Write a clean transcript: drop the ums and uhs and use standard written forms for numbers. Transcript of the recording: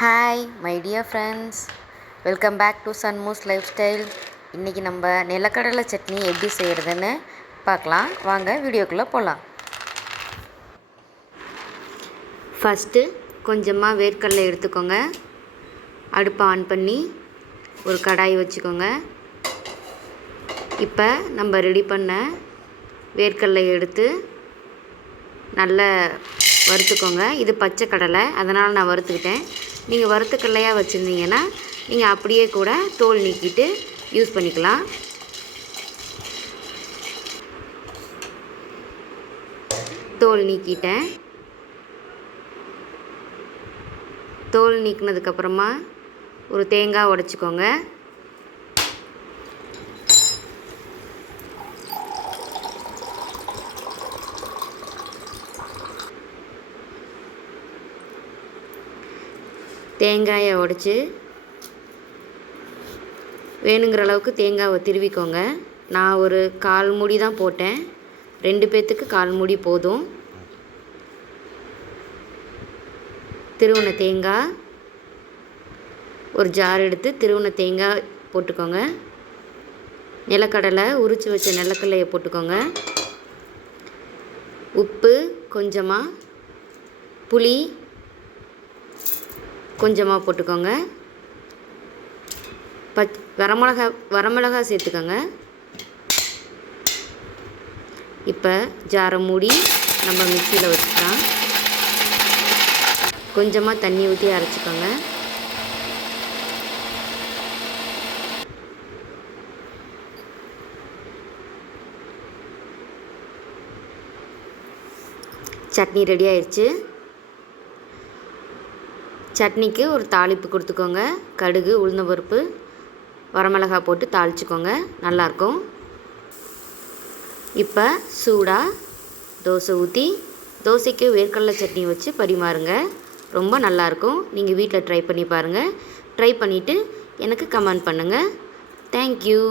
Hi my dear friends, welcome back to Sunmoos life style. இன்றைக்கி நம்ம நிலக்கடலை சட்னி எப்படி செய்கிறதுன்னு பார்க்கலாம். வாங்க வீடியோக்குள்ளே போகலாம். ஃபஸ்ட்டு கொஞ்சமாக வேர்க்கடலை எடுத்துக்கோங்க. அடுப்பை ஆன் பண்ணி ஒரு கடாய் வச்சுக்கோங்க. இப்போ நம்ம ரெடி பண்ண வேர்க்கடலை எடுத்து நல்லா வறுத்துக்கோங்க. இது பச்சை கடலை, அதனால் நான் வறுத்துக்கிட்டேன். நீங்கள் வறுத்துக்கடலையாக வச்சுருந்தீங்கன்னா நீங்கள் அப்படியே கூட தோல் நீக்கிட்டு யூஸ் பண்ணிக்கலாம். தோல் நீக்கிட்டேன். தோல் நீக்கினதுக்கப்புறமா ஒரு தேங்காய் உடைச்சிக்கோங்க. தேங்காயை உடைச்சி வேணுங்கிற அளவுக்கு தேங்காவை திருவிக்கோங்க. நான் ஒரு 1/4 மூடி தான் போட்டேன். 2 பேர்த்துக்கு 1/4 மூடி போதும். திருவுன தேங்காய் ஒரு ஜார் எடுத்து திருவுன தேங்காய் போட்டுக்கோங்க. நிலக்கடலை உரித்து வச்ச நிலக்கடலையை போட்டுக்கோங்க. உப்பு கொஞ்சமாக, புளி கொஞ்சமாக போட்டுக்கோங்க. வரமிளகா சேர்த்துக்கோங்க. இப்போ ஜாரை மூடி நம்ம மிக்சியில் வச்சுக்கலாம். கொஞ்சமாக தண்ணி ஊற்றி அரைச்சிக்கோங்க. சட்னி ரெடி ஆயிடுச்சு. சட்னிக்கு ஒரு தாளிப்பு கொடுத்துக்கோங்க. கடுகு, உளுந்தம்பருப்பு, வரமிளகாய் போட்டு தாளிச்சுக்கோங்க. நல்லாயிருக்கும். இப்போ சூடாக தோசை ஊற்றி தோசைக்கு வேர்க்கடலை சட்னி வச்சு பரிமாறுங்க. ரொம்ப நல்லாயிருக்கும். நீங்கள் வீட்டில் ட்ரை பண்ணி பாருங்கள். ட்ரை பண்ணிவிட்டு எனக்கு கமெண்ட் பண்ணுங்கள். தேங்க்யூ.